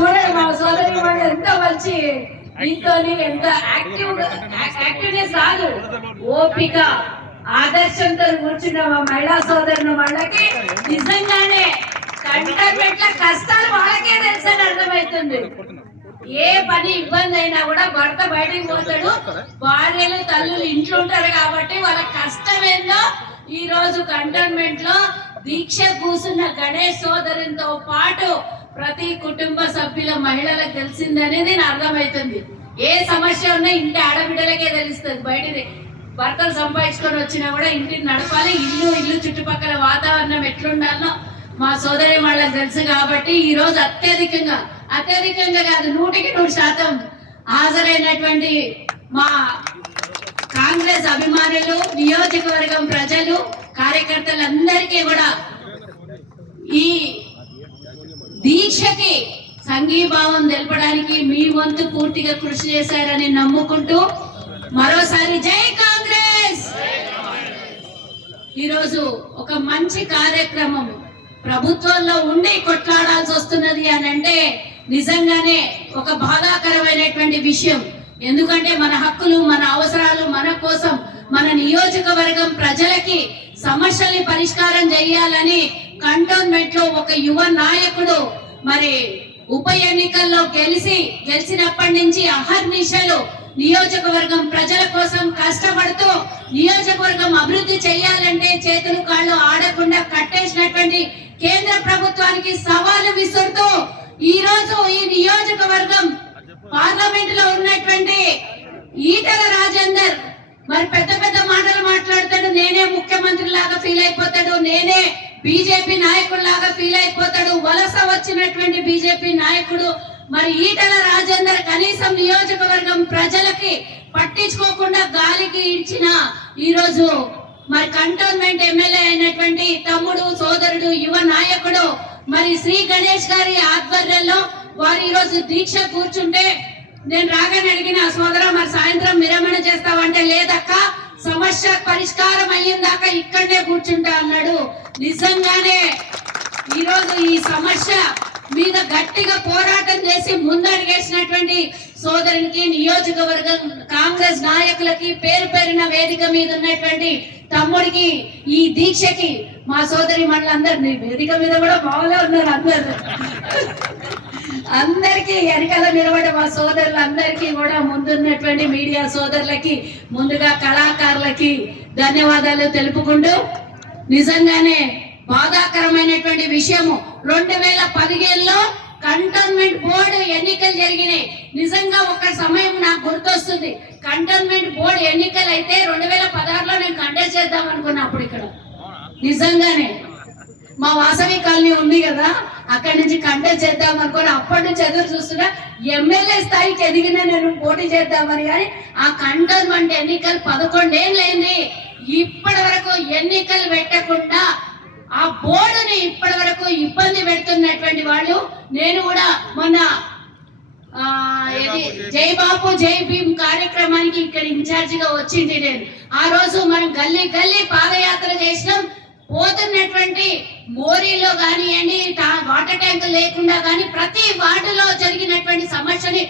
చూడండి మా సోదరి వాళ్ళు ఎంత మంచి దీంతో ఎంత యాక్టివ్నెస్ రాదు, ఓపిక ఆదర్శంతో కూర్చున్న మా మహిళా సోదరులు వాళ్ళకి నిజంగానే కంటోన్మెంట్ కష్టాలు వాళ్ళకే తెలుసని అర్థమవుతుంది. ఏ పని ఇబ్బంది అయినా కూడా భర్త బయటకు పోతాడు, భార్యలు తల్లులు ఇంట్లో ఉంటారు కాబట్టి వాళ్ళ కష్టం ఏందో ఈ రోజు కంటోన్మెంట్ లో దీక్ష కూసున్న గణేష్ సోదరునితో పాటు ప్రతి కుటుంబ సభ్యుల మహిళలకు తెలిసిందనేది నాకు అర్థమవుతుంది. ఏ సమస్య ఉన్నా ఇంటి ఆడబిడ్డలకే తెలుస్తుంది. బయటది భర్తలు సంపాదించుకొని వచ్చినా కూడా ఇంటిని నడపాలి, ఇల్లు చుట్టుపక్కల వాతావరణం ఎట్లుండాలో మా సోదరి వాళ్ళకి తెలుసు. కాబట్టి ఈ రోజు అత్యధికంగా కాదు 100% హాజరైనటువంటి మా కాంగ్రెస్ అభిమానులు, నియోజకవర్గం ప్రజలు, కార్యకర్తలందరికీ కూడా ఈ దీక్షకి సంఘీభావం తెలపడానికి మీ వంతు పూర్తిగా కృషి చేశారని నమ్ముకుంటూ మరోసారి జై కాంగ్రెస్. ఈరోజు ఒక మంచి కార్యక్రమం ప్రభుత్వంలో ఉండి కొట్లాడాల్సి వస్తున్నది అని అంటే నిజంగానే ఒక బాధాకరమైనటువంటి విషయం. ఎందుకంటే మన హక్కులు, మన అవసరాలు, మన కోసం, మన నియోజకవర్గం ప్రజలకి సమస్యల్ని పరిష్కారం చేయాలని కంటోన్మెంట్ లో ఒక యువ నాయకుడు మరి ఉప ఎన్నికల్లో గెలిచినప్పటి నుంచి అహర్నిశలు నియోజకవర్గం ప్రజల కోసం కష్టపడుతూ నియోజకవర్గం అభివృద్ధి చేయాలంటే చేతులు కాళ్ళు ఆడకుండా కట్టేసినటువంటి కేంద్ర ప్రభుత్వానికి సవాలు విసురుతూ ఈ రోజు ఈ నియోజకవర్గం పార్లమెంట్ లో ఉన్నటువంటి ఈటల రాజేందర్ మరి పెద్ద మాటలు మాట్లాడతాడు. నేనే ముఖ్యమంత్రి లాగా ఫీల్ అయిపోతాడు, నేనే బీజేపీ నాయకుడు లాగా ఫీల్ అయిపోతాడు. వలస వచ్చినటువంటి బీజేపీ నాయకుడు మరి ఈటల రాజేందర్ కనీసం నియోజకవర్గం ప్రజలకి పట్టించుకోకుండా గాలికి ఇచ్చిన ఈ రోజు మరి కంటోన్మెంట్ ఎమ్మెల్యే అయినటువంటి తమ్ముడు, సోదరుడు, యువ నాయకుడు మరి శ్రీ గణేష్ గారి ఆధ్వర్యంలో వారు ఈ రోజు దీక్ష కూర్చుంటే నేను రాగానే అడిగిన సోదర మరి సాయంత్రం విరమణ చేస్తావంటే లేదక్క సమస్య పరిష్కారం అయ్యిందాక ఇక్కడనే కూర్చుంటా అన్నాడు. నిజంగానే ఈరోజు ఈ సమస్య మీద గట్టిగా పోరాటం చేసి ముందడిగేసినటువంటి సోదరునికి, నియోజకవర్గం కాంగ్రెస్ నాయకులకి, పేరున వేదిక మీద ఉన్నటువంటి తమ్ముడికి, ఈ దీక్షకి మా సోదరి మండలందరినీ వేదిక మీద కూడా బాగా ఉన్నారు అందరికీ వెనకాల నిలబడే మా సోదరులందరికీ కూడా ముందున్నటువంటి మీడియా సోదరులకి, ముందుగా కళాకారులకి ధన్యవాదాలు తెలుపుకుంటూ నిజంగానే బాధాకరమైనటువంటి విషయము 2015లో కంటోన్మెంట్ బోర్డు ఎన్నికలు జరిగినాయి. నిజంగా ఒక సమయం నాకు గుర్తొస్తుంది. కంటోన్మెంట్ బోర్డు ఎన్నికలు అయితే 2016లో నేను కంటెస్ట్ చేద్దాం అనుకున్నా. అప్పుడు ఇక్కడ నిజంగానే మా వాసవి కాలనీ ఉంది కదా, అక్కడి నుంచి కంటెస్ట్ చేద్దాం అనుకుని అప్పటి నుంచి ఎదురు చూస్తున్నా. ఎమ్మెల్యే స్థాయికి ఎదిగిన నేను పోటీ చేద్దామని. కానీ ఆ కంటోన్మెంట్ ఎన్నికలు 11 ఏళ్ళైంది, ఇప్పటి వరకు ఎన్నికలు పెట్టకుండా ఆ బోర్డుని ఇప్పటి వరకు ఇబ్బంది పెడుతున్నటువంటి వాళ్ళు. నేను కూడా మొన్న జై బాపు జై భీమ్ కార్యక్రమానికి ఇక్కడ ఇన్ఛార్జ్ గా వచ్చింది నేను. ఆ రోజు మనం గల్లీ పాదయాత్ర చేసినాం. పోతున్నటువంటి మోరీలో కానివ్వండి, వాటర్ ట్యాంక్ లేకుండా కానీ ప్రతి వార్డులో జరిగినటువంటి సమస్యని,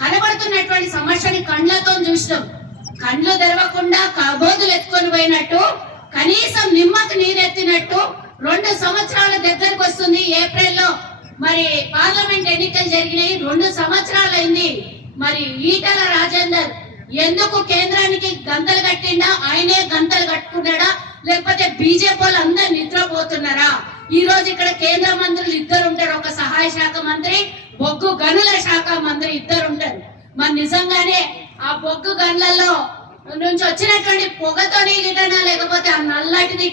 కనబడుతున్నటువంటి సమస్యని కళ్ళతో చూసినాం. కళ్ళు తెరవకుండా కబోదులు ఎత్తుకొని పోయినట్టు, కనీసం నిమ్మకు నీరెత్తినట్టు 2 సంవత్సరాల దగ్గరకు వస్తుంది. ఏప్రిల్లో మరి పార్లమెంట్ ఎన్నికలు జరిగినాయి, 2 సంవత్సరాలైంది. మరి ఈటల రాజేందర్ ఎందుకు కేంద్రానికి గంతలు కట్టిండా, ఆయనే గంతలు కట్టుకున్నాడా, లేకపోతే బీజేపీ వాళ్ళు అందరు నిద్రపోతున్నారా? ఈ రోజు ఇక్కడ కేంద్ర మంత్రులు 2 ఉంటారు, ఒక సహాయ శాఖ మంత్రి, బొగ్గు గనుల శాఖ మంత్రి 2 ఉంటారు. మరి నిజంగానే ఆ బొగ్గు గనులలో నుంచి వచ్చినటువంటి పొగతోని గిటనా, లేకపోతే ఆ నల్లటిది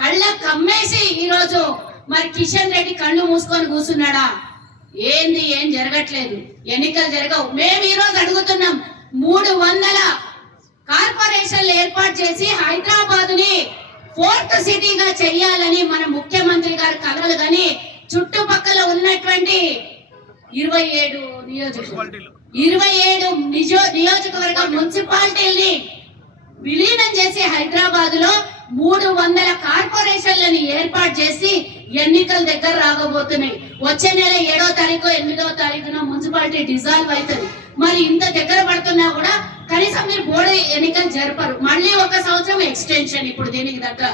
కళ్ళ కమ్మేసి ఈ రోజు మరి కిషన్ రెడ్డి కళ్ళు మూసుకొని కూర్చున్నాడా? ఏం జరగట్లేదు, ఎన్నికలు జరగవు. మేము ఈ రోజు అడుగుతున్నాం, 300 కార్పొరేషన్లు ఏర్పాటు చేసి హైదరాబాద్ ని 4th సిటీగా చెయ్యాలని మన ముఖ్యమంత్రి గారు కలలు. కానీ చుట్టుపక్కల ఉన్నటువంటి 27 నియోజకవర్గ మున్సిపాలిటీల్ని విలీనం చేసి హైదరాబాద్ లో 300 కార్పొరేషన్ కమిషన్లని ఏర్పాటు చేసి ఎన్నికల దగ్గర రాగబోతున్నాయి. వచ్చే నెల 7వ తారీఖు 8వ తారీఖున మున్సిపాలిటీ డిజాల్వ్ అవుతుంది. మరి ఇంత దగ్గర పడుతున్నా కూడా కనీసం మీరు బోర్డు ఎన్నికలు జరపరు. మళ్ళీ 1 సంవత్సరం ఎక్స్టెన్షన్ ఇప్పుడు దీనికి దగ్గర.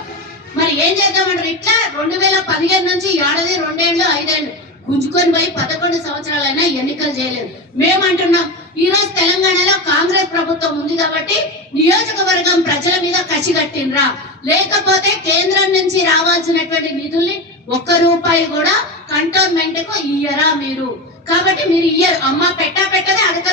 మరి ఏం చేద్దామంటారు? ఇట్లా 2015 నుంచి 2 ఏళ్ళు 5 ఏళ్ళు గుంజుకొని పోయి 11 సంవత్సరాలైనా ఎన్నికలు చేయలేదు. మేమంటున్నాం ఈ రోజు తెలంగాణలో కాంగ్రెస్ ప్రభుత్వం ఉంది కాబట్టి నియోజకవర్గం ప్రజల మీద కసి కట్టినరా, లేకపోతే కేంద్రం నుంచి రావాల్సినటువంటి నిధుల్ని 1 రూపాయి కూడా కంటోన్మెంట్ కు ఇయ్యరా మీరు? కాబట్టి మీరు ఇయ్యరు. అమ్మ పెట్టదే అడక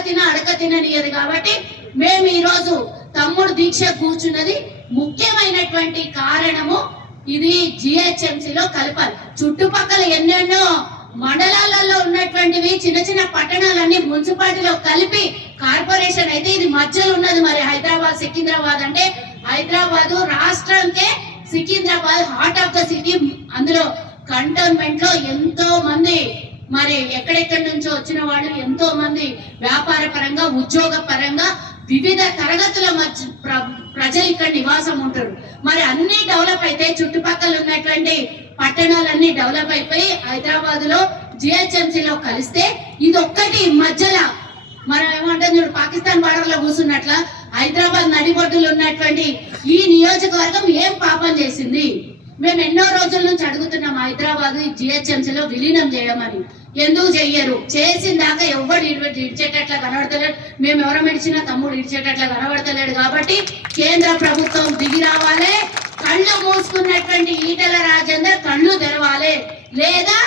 తిననియదు. కాబట్టి మేము ఈ రోజు తమ్ముడు దీక్ష కూర్చున్నది ముఖ్యమైనటువంటి కారణము ఇది జిహెచ్ఎంసీలో కలపాలి. చుట్టుపక్కల ఎన్నెన్నో మండలాలలో ఉన్నటువంటివి చిన్న చిన్న పట్టణాలన్నీ మున్సిపాలిటీలో కలిపి కార్పొరేషన్ అయితే ఇది మధ్యలో ఉన్నది. మరి హైదరాబాద్ సికింద్రాబాద్ అంటే హైదరాబాద్ రాష్ట్రానికే Secunderabad heart of the city. అందులో కంటోన్మెంట్ లో ఎంతో మంది మరి ఎక్కడెక్కడి నుంచో వచ్చిన వాళ్ళు ఎంతో మంది వ్యాపార పరంగా ఉద్యోగ పరంగా వివిధ తరగతుల మధ్య ప్రజలు ఇక్కడ నివాసం ఉంటారు. మరి అన్ని డెవలప్ అయితే చుట్టుపక్కల ఉన్నటువంటి పట్టణాలన్నీ డెవలప్ అయిపోయి హైదరాబాద్ లో జిహెచ్ఎంసీలో కలిస్తే ఇది ఒక్కటి మధ్యలో మనం ఏమంటాం చూడు పాకిస్తాన్ బార్డర్ లో కూర్చున్నట్ల హైదరాబాద్ నడిబొడ్డులు ఉన్నటువంటి ఈ నియోజకవర్గం ఏం పాపం చేసింది? మేము ఎన్నో రోజుల నుంచి అడుగుతున్నాం హైదరాబాద్ జిహెచ్ఎంసీలో విలీనం చేయమని. ఎందుకు చెయ్యరు? చేసిన దాకా ఎవరు ఇడిచేటట్లా కనబడతలేడు. మేము ఎవరం ఇడిచినా తమ్ముడు ఇడిచేటట్లా కనబడతలేడు. కాబట్టి కేంద్ర ప్రభుత్వం దిగి రావాలి. కళ్ళు మూసుకున్నటువంటి ఈటల రాజేందర్ కళ్ళు తెరవాలి. లేదా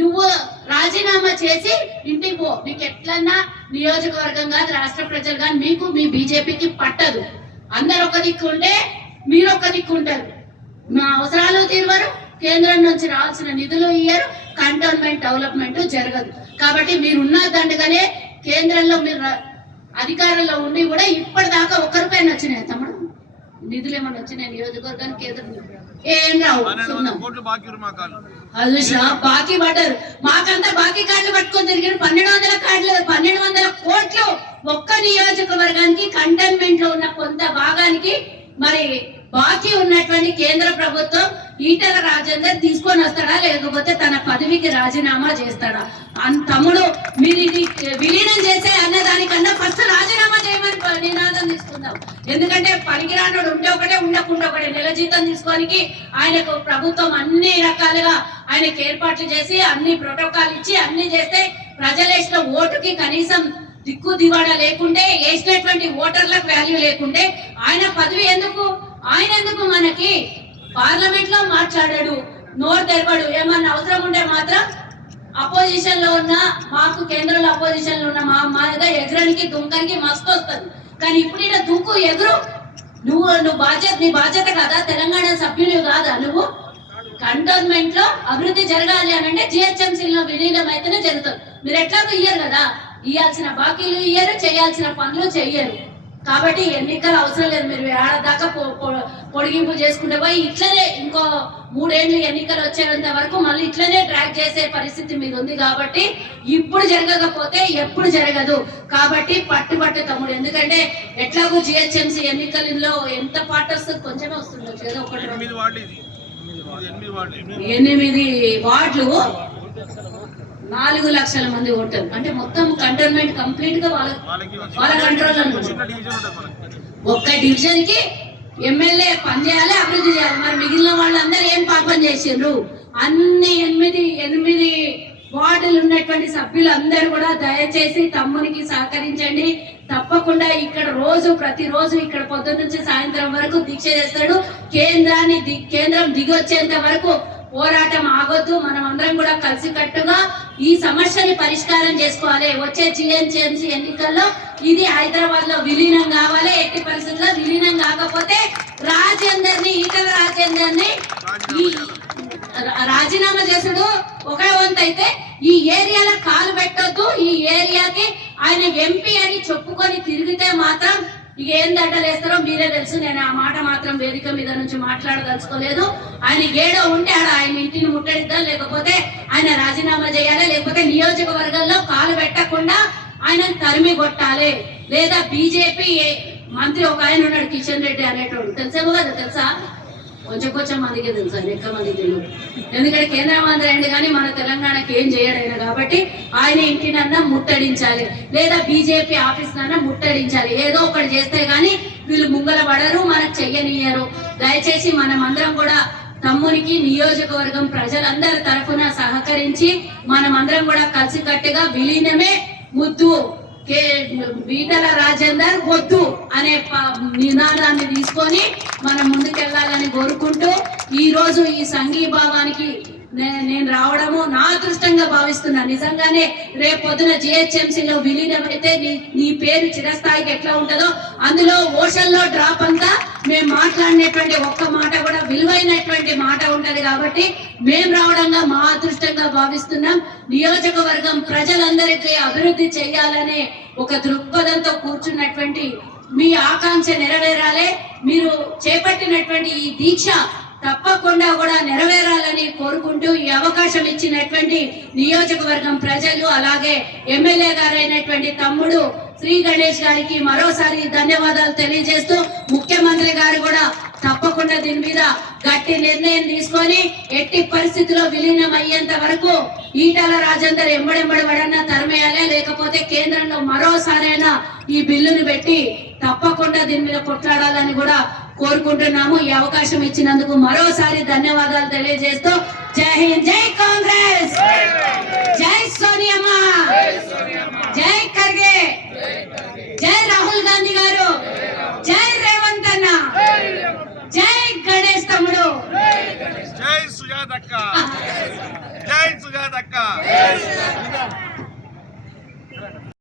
నువ్వు రాజీనామా చేసి ఇంటికి పో. నీకు ఎట్లన్నా నియోజకవర్గం కాదు రాష్ట్ర ప్రజలు కానీ మీకు మీ బీజేపీకి పట్టదు. అందరు ఒక దిక్కు ఉంటే మీరు ఒక దిక్కు ఉంటారు. మా అవసరాలు తీరవరు, కేంద్రం నుంచి రావాల్సిన నిధులు ఇయ్యరు, కంటోన్మెంట్ డెవలప్మెంట్ జరగదు. కాబట్టి మీరున్న దండగానే కేంద్రంలో మీరు అధికారంలో ఉండి కూడా ఇప్పటిదాకా 1 రూపాయి వచ్చినాయి తమ్ముడు? నిధులు ఏమన్నా వచ్చినాయి నియోజకవర్గానికి? కేంద్రం ఏం రావు. అది బాకీ పడ్డారు. మాకంతా బాకీ కార్డులు పట్టుకొని తిరిగారు. 1200 కోట్లు ఒక్క నియోజకవర్గానికి కంటోన్మెంట్ లో ఉన్న కొంత భాగానికి మరి బాకీ ఉన్నటువంటి కేంద్ర ప్రభుత్వం ఈటల రాజేందర్ తీసుకొని వస్తాడా లేకపోతే తన పదవికి రాజీనామా చేస్తాడా? తమ్ముడు మీరు ఇది విలీనం చేసే అన్నదానికన్నా ఫస్ట్ రాజీనామా చేయమని నినాదం తీసుకుందాం. ఎందుకంటే పనికిరానుడు ఉంటే ఒకటే ఉండకుండా ఒకటే. నెల జీతం తీసుకోనికి ఆయనకు ప్రభుత్వం అన్ని రకాలుగా ఆయనకు ఏర్పాట్లు చేసి అన్ని ప్రోటోకాల్ ఇచ్చి అన్ని చేస్తే ప్రజలేసిన ఓటుకి కనీసం దిక్కు దివాడా లేకుంటే వేసినటువంటి ఓటర్లకు వాల్యూ లేకుంటే ఆయన పదవి ఎందుకు? ఆయన ఎందుకు మనకి పార్లమెంట్ లో మాట్లాడాడు, నోరు తెరవడు. ఏమన్నా అవసరం ఉంటే మాత్రం అపోజిషన్ లో ఉన్న మాకు కేంద్రంలో అపోజిషన్ లో ఉన్న మా ఎగరానికి దుంకనికి మస్తు వస్తుంది. కానీ ఇప్పుడు ఇక్కడ దుంకు ఎగురు. నువ్వు నీ బాధ్యత కదా, తెలంగాణ సభ్యులు కాదా నువ్వు? కంటోన్మెంట్ లో అభివృద్ధి జరగాలి అని అంటే జిహెచ్ఎంసీలో విలీనం అయితేనే జరుగుతుంది. మీరు ఎట్లాగో ఇయ్యరు కదా, ఇయ్యాల్సిన బాకీలు ఇయ్యరు, చేయాల్సిన పనులు చెయ్యరు. కాబట్టి ఎన్నికలు అవసరం లేదు. మీరు ఏడాదాకా పొడిగింపు చేసుకుంటే పోయి ఇట్లనే ఇంకో 3 ఏళ్ళు ఎన్నికలు వచ్చేంత వరకు మళ్ళీ ఇట్లనే ట్రాక్ చేసే పరిస్థితి మీద ఉంది. కాబట్టి ఇప్పుడు జరగకపోతే ఎప్పుడు జరగదు. కాబట్టి పట్టు తమ్ముడు. ఎందుకంటే ఎట్లాగో జిహెచ్ఎంసీ ఎన్నికల్లో ఎంత పాట వస్తుంది? కొంచెమే వస్తుండొచ్చు ఏదో 8 వార్డులు 4 లక్షల మంది ఓటర్లు అంటే మొత్తం కంటోన్మెంట్ కంప్లీట్ గా వాళ్ళ కంట్రోల్ అనుకుంటుంది. ఒక్క డివిజన్ కి ఎమ్మెల్యే పనిచేయాలి, అభివృద్ధి చేయాలి. మరి మిగిలిన వాళ్ళందరూ ఏం పాపం చేసిండ్రు? అన్ని 8 వార్డులు ఉన్నటువంటి సభ్యులు అందరూ కూడా దయచేసి తమ్మునికి సహకరించండి. తప్పకుండా ఇక్కడ ప్రతిరోజు ఇక్కడ పొద్దున్న నుంచి సాయంత్రం వరకు దీక్ష చేస్తాడు. కేంద్రం దిగి వచ్చేంత వరకు పోరాటం ఆగొద్దు. మనం అందరం కూడా కలిసికట్టుగా ఈ సమస్యని పరిష్కారం చేసుకోవాలి. వచ్చే జిహెచ్ఎంసీ ఎన్నికల్లో ఇది హైదరాబాద్ లో విలీనం కావాలి. ఎట్టి పరిస్థితుల్లో విలీనం కాకపోతే ఈటల రాజేందర్ని రాజీనామా చేసుడు ఒక వంతు అయితే ఈ ఏరియాలో కాలు పెట్టొద్దు. ఈ ఏరియాకి ఆయన ఎంపీ అని చెప్పుకొని తిరిగితే మాత్రం ఇక ఏం దండలేస్తారో మీరే తెలుసు. నేను ఆ మాట మాత్రం వేదిక మీద నుంచి మాట్లాడదలుచుకోలేదు. ఆయన ఏడో ఉంటే ఆయన ఇంటిని ముట్టడిద్దాం, లేకపోతే ఆయన రాజీనామా చేయాలి, లేకపోతే నియోజకవర్గంలో కాలు పెట్టకుండా ఆయన తరిమి కొట్టాలి. లేదా బీజేపీ మంత్రి ఒక ఆయన ఉన్నాడు కిషన్ రెడ్డి అనేటోడు, తెలుసేమో కదా? తెలుసా? కొంచెం కొంచెం మందికి తెలుసు, ఆయన ఎక్కువ మందికి తెలియదు. ఎందుకంటే కేంద్ర మంత్రి అయింది కానీ మన తెలంగాణకి ఏం చేయడైనా కాబట్టి ఆయన ఇంటినన్నా ముట్టడించాలి, లేదా బీజేపీ ఆఫీస్ నన్నా ముట్టడించాలి. ఏదో ఒకటి చేస్తే గానీ వీళ్ళు ముంగల పడరు, మనకు చెయ్యనియ్యరు. దయచేసి మనం అందరం కూడా తమ్మునికి నియోజకవర్గం ప్రజలందరి తరఫున సహకరించి మనమందరం కూడా కలిసికట్టుగా విలీనమే ముద్దు, ఈటల రాజేందర్ వద్దు అనే నినాదాన్ని తీసుకొని మనం ముందుకెళ్లాలని కోరుకుంటూ ఈ రోజు ఈ సంఘీభావానికి నేను రావడము నా అదృష్టంగా భావిస్తున్నా. నిజంగానే రేపు పొద్దున జిహెచ్ఎంసీలో విలీనం అయితే నీ పేరు చిరస్థాయికి ఎట్లా ఉంటుందో అందులో ఓషన్లో డ్రాప్ అంతా మేము మాట్లాడినటువంటి ఒక్క మాట కూడా విలువైనటువంటి మాట ఉంటది. కాబట్టి మేము రావడంగా మా అదృష్టంగా భావిస్తున్నాం. నియోజకవర్గం ప్రజలందరికీ అభివృద్ధి చేయాలనే ఒక దృక్పథంతో కూర్చున్నటువంటి మీ ఆకాంక్ష నెరవేరాలి. మీరు చేపట్టినటువంటి ఈ దీక్ష తప్పకుండా కూడా నెరవేరాలని కోరుకుంటూ ఈ అవకాశం ఇచ్చినటువంటి నియోజకవర్గం ప్రజలు అలాగే ఎమ్మెల్యే గారైనటువంటి తమ్ముడు శ్రీ గణేష్ గారికి మరోసారి ధన్యవాదాలు తెలియజేస్తూ ముఖ్యమంత్రి గారు కూడా తప్పకుండా దీని మీద గట్టి నిర్ణయం తీసుకొని ఎట్టి పరిస్థితిలో విలీనం అయ్యేంత వరకు ఈటల రాజేందర్ ఎంబడెంబడి పడన్నా తరిమేయాలి, లేకపోతే కేంద్రంలో మరోసారైనా ఈ బిల్లును పెట్టి తప్పకుండా దీని మీద కొట్లాడాలని కూడా కోరుకుంటున్నాము. ఈ అవకాశం ఇచ్చినందుకు మరోసారి ధన్యవాదాలు తెలియజేస్తూ జై హింద్, జై కాంగ్రెస్, జై సోనియమ్మ, జై ఖర్గే, జై రాహుల్ గాంధీ గారు, జై రేవంత్ అన్న, జై గణేష్ తమ్ముడు, జై సుజాతక్క.